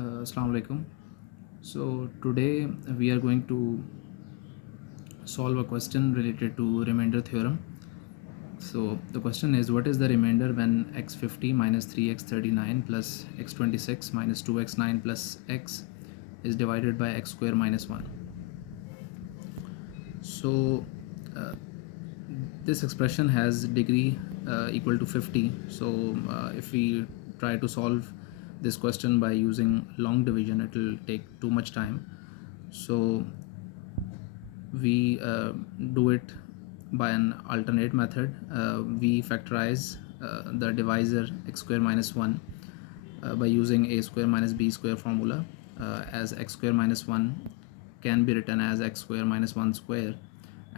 Assalamu alaikum. So today we are going to solve a question related to remainder theorem. So the question is, what is the remainder when x50 minus 3x39 plus x26 minus 2x9 plus x is divided by x square minus 1? So uh, this expression has degree equal to 50. So if we try to solve this question by using long division, it will take too much time. So we do it by an alternate method. We factorize the divisor x square minus 1 by using a square minus b square formula, as x square minus 1 can be written as x square minus 1 square,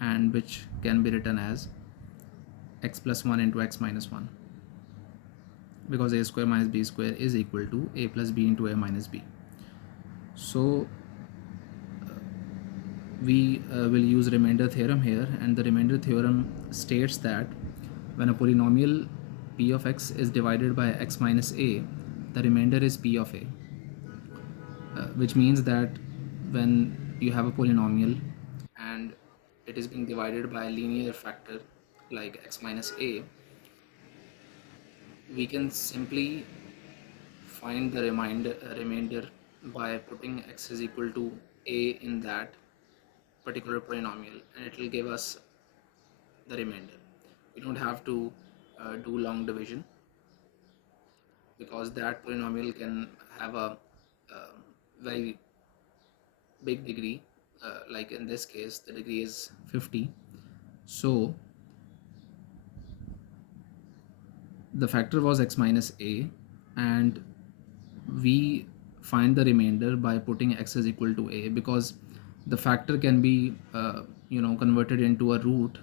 and which can be written as x plus 1 into x minus 1, because a square minus b square is equal to a plus b into a minus b. So we will use remainder theorem here, and the remainder theorem states that when a polynomial p of x is divided by x minus a, the remainder is p of a, which means that when you have a polynomial and it is being divided by a linear factor like x minus a, we can simply find the remainder by putting x is equal to a in that particular polynomial, and it will give us the remainder. We don't have to do long division, because that polynomial can have a very big degree, like in this case the degree is 50. So the factor was x minus a, and we find the remainder by putting x is equal to a, because the factor can be converted into a root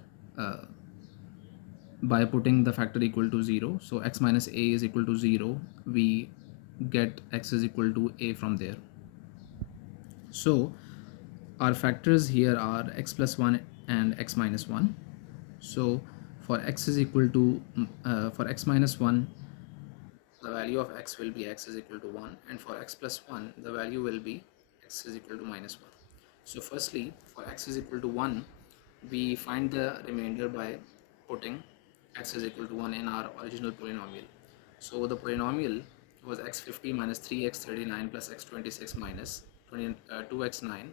by putting the factor equal to 0. So x minus a is equal to 0, we get x is equal to a from there. So our factors here are x plus 1 and x minus 1. So for x is equal to for x minus 1, the value of x will be x is equal to 1, and for x plus 1 the value will be x is equal to minus 1. So firstly, for x is equal to 1, we find the remainder by putting x is equal to 1 in our original polynomial. So the polynomial was x50 minus 3x39 plus x26 minus 2x9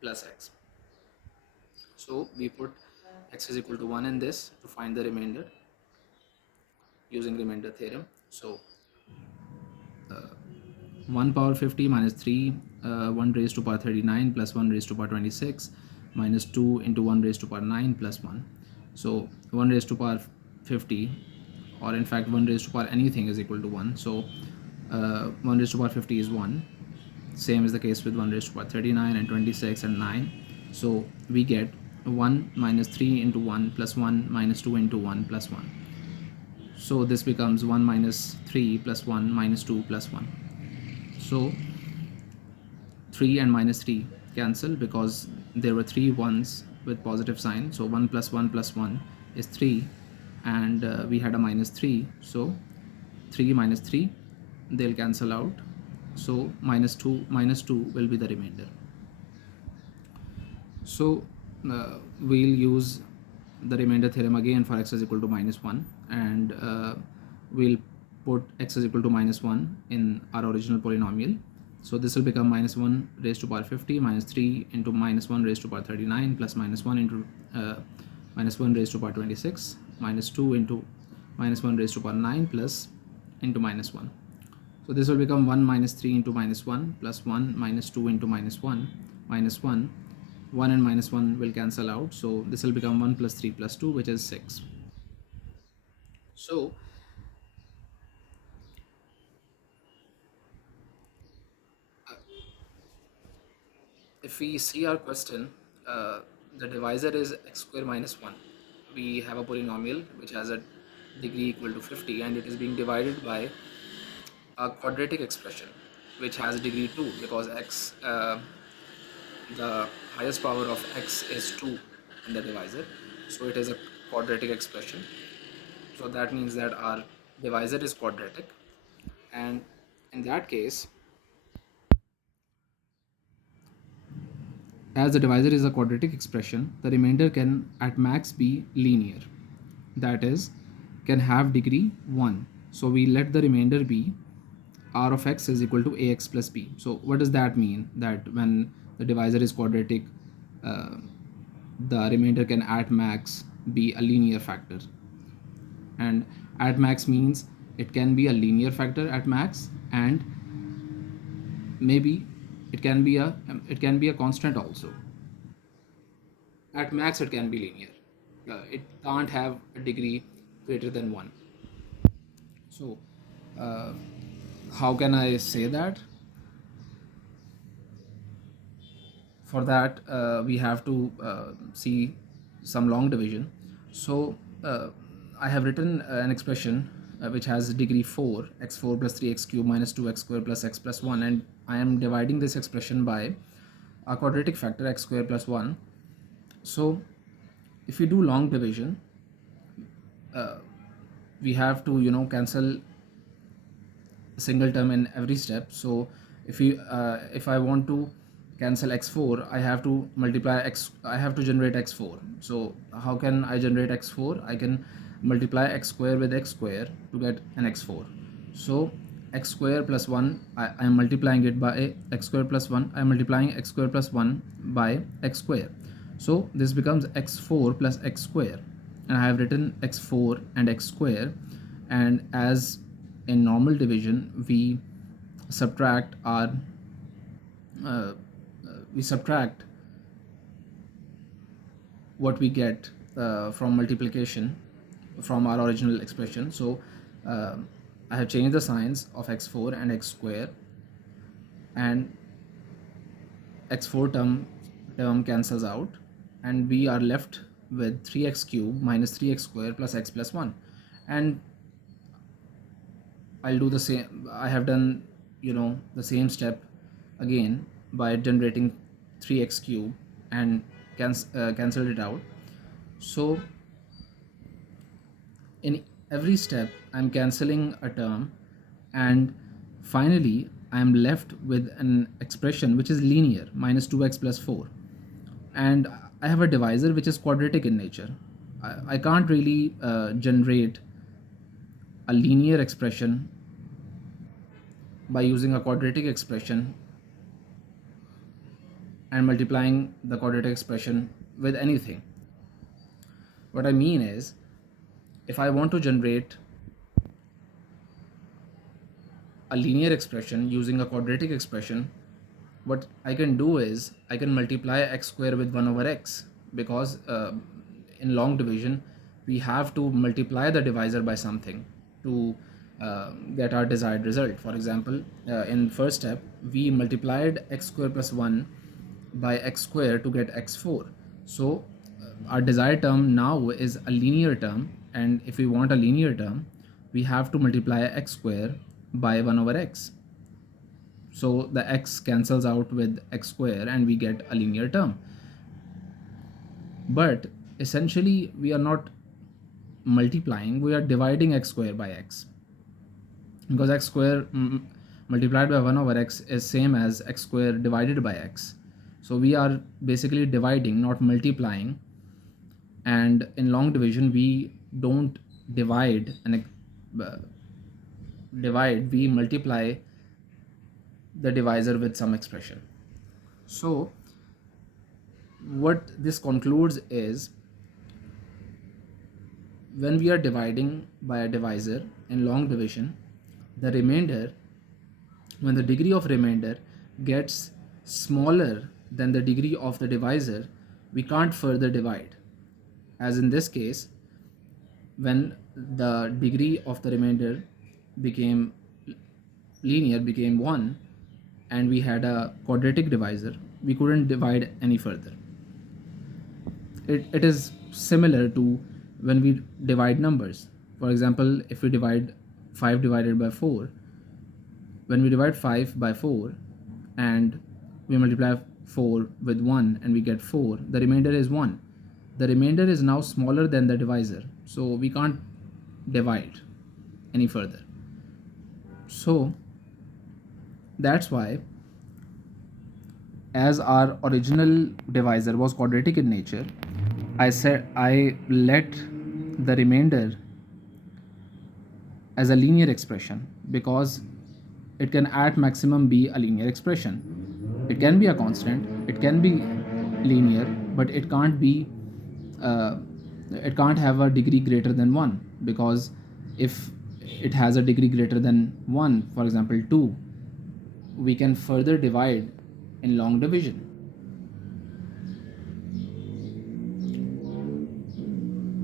plus x. So we put x is equal to 1 in this to find the remainder using remainder theorem. So 1 power 50 minus 3, 1 raised to power 39 plus 1 raised to power 26 minus 2 into 1 raised to power 9 plus 1. So 1 raised to power 50, or in fact 1 raised to power anything, is equal to 1. So 1 raised to power 50 is 1. Same is the case with 1 raised to power 39 and 26 and 9. So we get 1 minus 3 into 1 plus 1 minus 2 into 1 plus 1. So this becomes 1 minus 3 plus 1 minus 2 plus 1. So 3 and minus 3 cancel, because there were 3 ones with positive sign. So 1 plus 1 plus 1 is 3, and we had a minus 3. So 3 minus 3, they'll cancel out. So minus 2 will be the remainder. So we'll use the remainder theorem again for x is equal to minus 1, and we'll put x is equal to minus 1 in our original polynomial. So this will become minus 1 raised to power 50 minus 3 into minus 1 raised to power 39 plus minus 1 into minus 1 raised to power 26 minus 2 into minus 1 raised to power 9 plus into minus 1. So this will become 1 minus 3 into minus 1 plus 1 minus 2 into minus 1 minus 1. 1 and minus 1 will cancel out. So this will become 1 plus 3 plus 2, which is 6. So if we see our question, the divisor is x square minus 1. We have a polynomial which has a degree equal to 50, and it is being divided by a quadratic expression which has degree 2, because x, the highest power of x is 2 in the divisor. So it is a quadratic expression. So that means that our divisor is quadratic, and in that case, as the divisor is a quadratic expression, the remainder can at max be linear, that is, can have degree 1. So we let the remainder be r of x is equal to ax plus b. So what does that mean? That when the divisor is quadratic, uh, the remainder can at max be a linear factor. And at max means it can be a linear factor at max, and maybe it can be a constant also. At max it can be linear. It can't have a degree greater than 1. So uh, how can I say that? For that we have to see some long division. So I have written an expression which has degree 4, x4 plus 3x cube minus 2x square plus x plus 1, and I am dividing this expression by a quadratic factor x square plus 1. So if we do long division, we have to cancel single term in every step. So if I want to cancel x4, I have to multiply x, I have to generate x4. So how can I generate x4? I can multiply x square with x square to get an x4. So x square plus 1, I am multiplying it by x square plus 1, I am multiplying x square plus 1 by x square. So this becomes x4 plus x square, and I have written x4 and x square. And as in normal division, we subtract our uh, we subtract what we get from multiplication from our original expression. So uh, I have changed the signs of x4 and x square, and x4 term cancels out, and we are left with 3x cube minus 3x square plus x plus 1. And I'll do the same. I have done the same step again by generating 3x cube and cancelled it out. So in every step I'm cancelling a term, and finally I'm left with an expression which is linear, minus 2x plus 4. And I have a divisor which is quadratic in nature. I can't really generate a linear expression by using a quadratic expression and multiplying the quadratic expression with anything. What I mean is, if I want to generate a linear expression using a quadratic expression, what I can do is I can multiply x square with 1 over x, because in long division we have to multiply the divisor by something to get our desired result. For example, in first step we multiplied x square plus 1 by x square to get x4. So our desired term now is a linear term, and if we want a linear term, we have to multiply x square by 1 over x. So the x cancels out with x square and we get a linear term. But essentially we are not multiplying, we are dividing x square by x, because x square multiplied by 1 over x is same as x square divided by x. So we are basically dividing, not multiplying. And in long division we don't divide and we multiply the divisor with some expression. So what this concludes is, when we are dividing by a divisor in long division, the remainder, when the degree of remainder gets smaller than the degree of the divisor, we can't further divide. As in this case, when the degree of the remainder became linear, became 1, and we had a quadratic divisor, we couldn't divide any further. It is similar to when we divide numbers. For example, if we divide 5 divided by 4, when we divide 5 by 4 and we multiply 4 with 1 and we get 4, the remainder is 1. The remainder is now smaller than the divisor, so we can't divide. any further. So that's why, as our original divisor was quadratic in nature, I let the remainder as a linear expression, because it can at maximum be a linear expression. It can be a constant, it can be linear, but uh, it can't have a degree greater than 1, because if it has a degree greater than 1, for example 2, we can further divide in long division,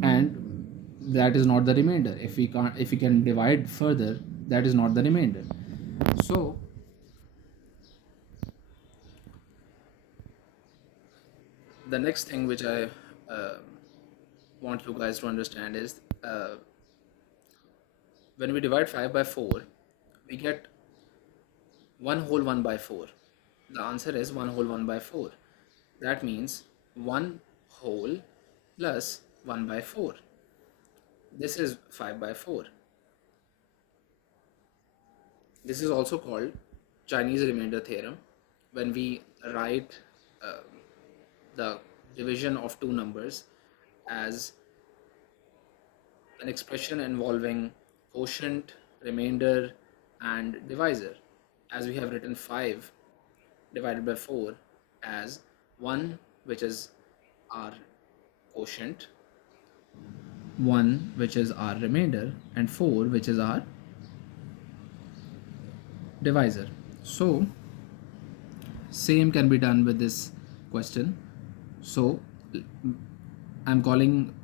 and that is not the remainder. If we can divide further, that is not the remainder. So the next thing which I uh, want you guys to understand is, when we divide 5 by 4, we get 1 whole 1 by 4. The answer is 1 whole 1 by 4. That means 1 whole plus 1 by 4. This is 5 by 4. This is also called Chinese remainder theorem. When we write uh, the division of two numbers as an expression involving quotient, remainder, and divisor, as we have written 5 divided by 4 as 1, which is our quotient, 1, which is our remainder, and 4, which is our divisor. So same can be done with this question. So I'm calling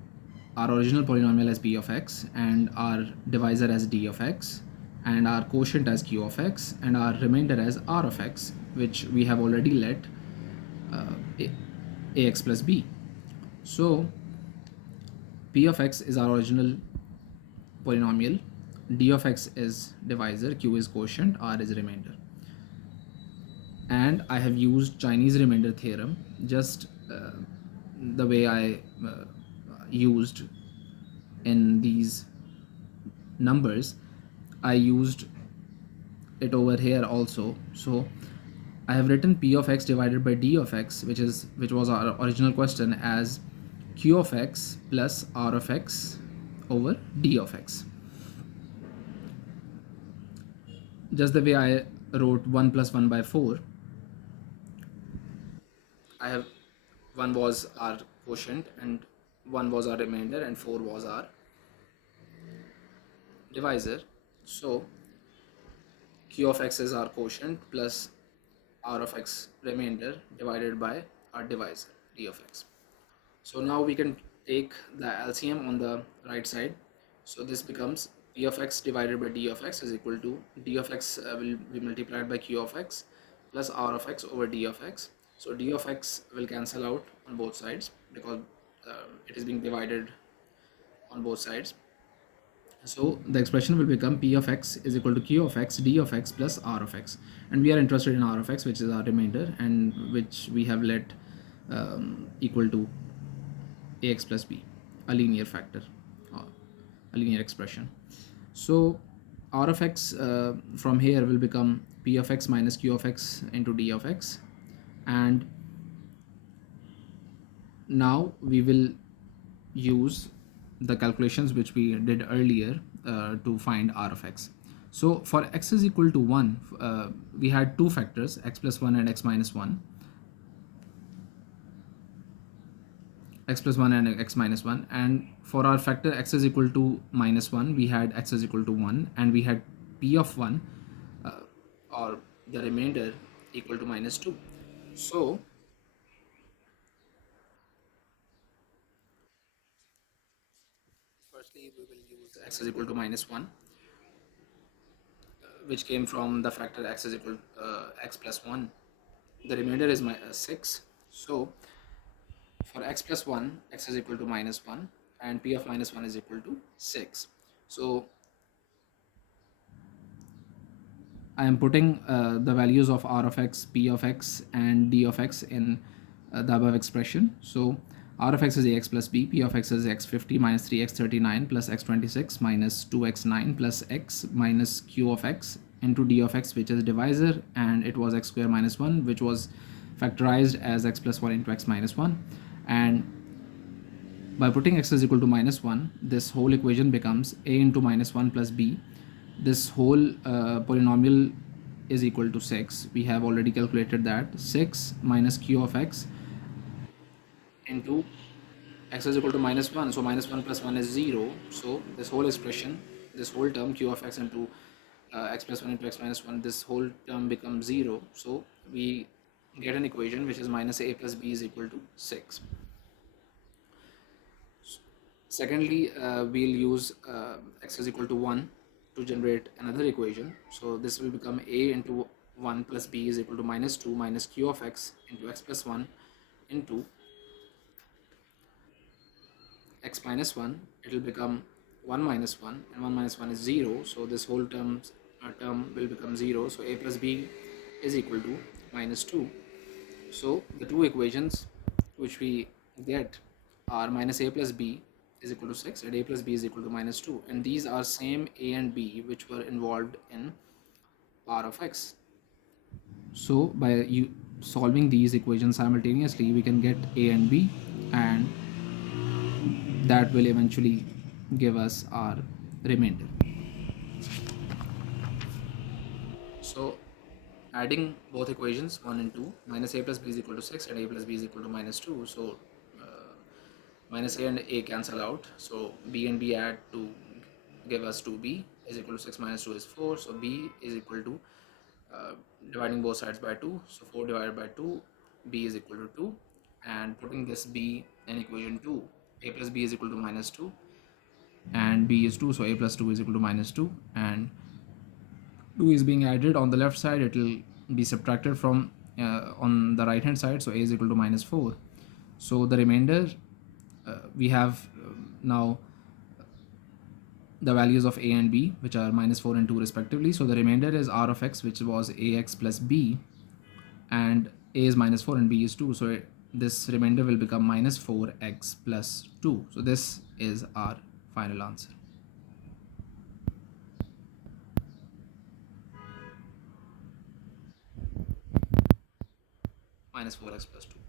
our original polynomial as p of x, and our divisor as d of x, and our quotient as q of x, and our remainder as r of x, which we have already let ax plus b. So p of x is our original polynomial, d of x is divisor, q is quotient, r is remainder. And I have used Chinese remainder theorem just the way I used in these numbers. I used it over here also. So I have written p of x divided by d of x, which was our original question, as q of x plus r of x over d of x. Just the way I wrote 1 plus 1 by 4, I have 1 was our quotient, and 1 was our remainder, and 4 was our divisor. So q of x is our quotient plus r of x remainder divided by our divisor d of x. So now we can take the LCM on the right side. So this becomes p of x divided by d of x is equal to d of x will be multiplied by q of x plus r of x over d of x. So d of x will cancel out on both sides, because it is being divided on both sides. So the expression will become p of x is equal to q of x d of x plus r of x, and we are interested in r of x, which is our remainder, and which we have let equal to ax plus b, a linear factor, a linear expression. So r of x from here will become p of x minus q of x into d of x, and now we will use the calculations which we did earlier to find r of x. So for x is equal to 1, we had two factors, x plus 1 and x minus 1. X plus 1 and x minus 1, and for our factor x is equal to minus 1, we had x is equal to 1, and we had p of 1 uh, or the remainder equal to minus 2. So firstly we will use x is equal to minus 1, which came from the factor x is equal x plus 1. The remainder is 6. So for x plus 1, x is equal to minus 1, and p of minus 1 is equal to 6. So I am putting the values of r of x, p of x, and d of x in the above expression. So R of x is ax plus b, p of x is x50 minus 3x39 plus x26 minus 2x9 plus x minus q of x into d of x, which is divisor, and it was x square minus 1, which was factorized as x plus 1 into x minus 1. And by putting x is equal to minus 1, this whole equation becomes a into minus 1 plus b. This whole polynomial is equal to 6. We have already calculated that. 6 minus q of x into x is equal to minus 1, so minus 1 plus 1 is 0. So this whole expression, this whole term q of x into x plus 1 into x minus 1, this whole term becomes 0. So we get an equation which is minus a plus b is equal to 6. Secondly, we'll use x is equal to 1 to generate another equation. So this will become a into 1 plus b is equal to minus 2 minus q of x into x plus 1 into x minus 1. It will become 1 minus 1, and 1 minus 1 is 0. So this whole term will become 0. So a plus b is equal to minus 2. So the two equations which we get are minus a plus b is equal to 6 and a plus b is equal to minus 2, and these are same a and b which were involved in power of x. So by solving these equations simultaneously, we can get a and b, and that will eventually give us our remainder. So adding both equations 1 and 2, minus a plus b is equal to 6 and a plus b is equal to minus 2. So minus a and a cancel out, so b and b add to give us 2b is equal to 6 minus 2 is 4. So b is equal to dividing both sides by 2, so 4 divided by 2, b is equal to 2. And putting this b in equation 2, a plus b is equal to minus 2 and b is 2, so a plus 2 is equal to minus 2, and 2 is being added on the left side, it will be subtracted from on the right hand side, so a is equal to minus 4. So the remainder, we have now the values of a and b, which are minus 4 and 2 respectively. So the remainder is r of x, which was ax plus b, and a is minus 4 and b is 2. So this remainder will become minus 4x plus 2. So this is our final answer. Minus 4x plus 2.